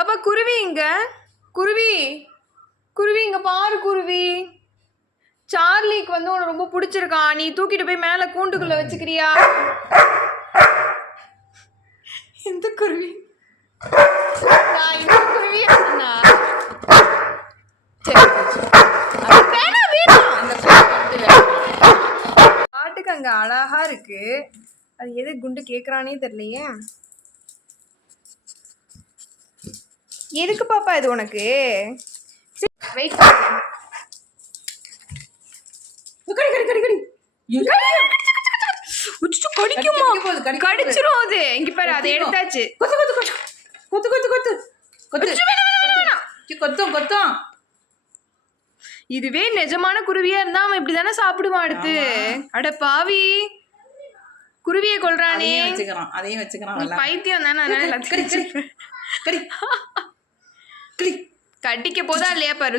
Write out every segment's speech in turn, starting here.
பாப்பா குருவி இங்க, குருவி குருவி இங்க பாரு குருவி. சார்லிக்கு வந்து உனக்கு ரொம்ப பிடிச்சிருக்கான், நீ தூக்கிட்டு போய் மேல கூண்டுக்குள்ள வச்சுக்கிறியா? எந்த குருவி? நான் இந்த குருவி பாட்டுக்கு அங்க அழகா இருக்கு. அது எது குண்டு கேக்குறானே தெரியலையே. எதுக்கு பாப்பா இது உனக்கு? வெயிட் கடிச்சிரும் அது. இங்க பாரு, அதை எடுத்தாச்சு. இதுவே நிஜமான குருவியா இருந்தா அவன் இப்படிதானே சாப்பிடுவான் அடுத்து. அட பாவி, குருவியை கொல்றானே. அதையும் வச்சுக்கிறான். பைத்தியம் தானே. கட்டிக்க போதா இல்லையா பாரு.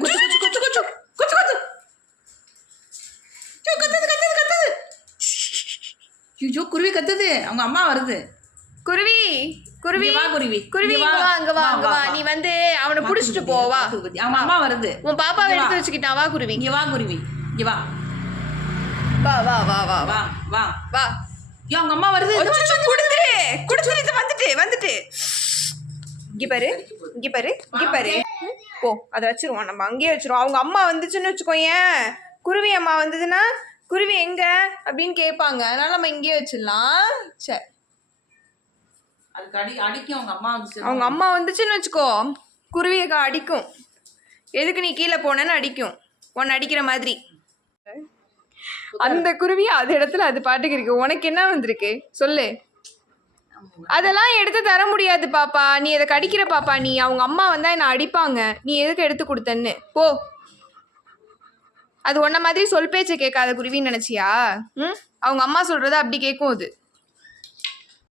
குருவி கத்துது, அவங்க அம்மா வருது. குருவி குருவி வா குருவி, குருவி அங்க வா அங்க வா. நீ வந்து அவனை புடிச்சிட்டு போ. வா, அவங்க அம்மா வருது. உன் பாப்பாவை எடுத்து வச்சுக்கிட்டான். வா குருவி, இங்க வா குருவி, இங்க வா வா வா வா வா வா வா வா. அவங்க அம்மா வருது. வந்துட்டு இங்க பாரு, இங்க பாரு, இங்க பாரு. போ, அதை வச்சிருவோம், நம்ம அங்கேயே வச்சிருவோம். அவங்க அம்மா வந்துச்சுன்னு வச்சுக்கோயேன், குருவி அம்மா வந்ததுன்னா குருவி எங்க அப்படின்னு கேட்பாங்க. அதனால நம்ம இங்கேயே வச்சிடலாம். சரி, அடிக்கும். அவங்க அம்மா வந்துச்சுன்னு வச்சுக்கோ, குருவியை அடிக்கும். எதுக்கு நீ கீழே போனேன்னு அடிக்கும், உன்னை அடிக்கிற மாதிரி. அந்த குருவி அது இடத்துல அது பாட்டுக்கு இருக்கு. உனக்கு என்ன வந்திருக்கு சொல்லு? அதெல்லாம் எடுத்து தர முடியாது பாப்பா, நீ அதை கடிக்கிற பாப்பா. நீ அவங்க அம்மா வந்தா என்ன அடிப்பாங்க, நீ எதுக்கு எடுத்து கொடுத்தன்னு போ. அது உன்ன மாதிரி சொல் பேச்சை கேட்காத குருவின்னு நினைச்சியா? அவங்க அம்மா சொல்றத அப்படி கேட்கும் அது.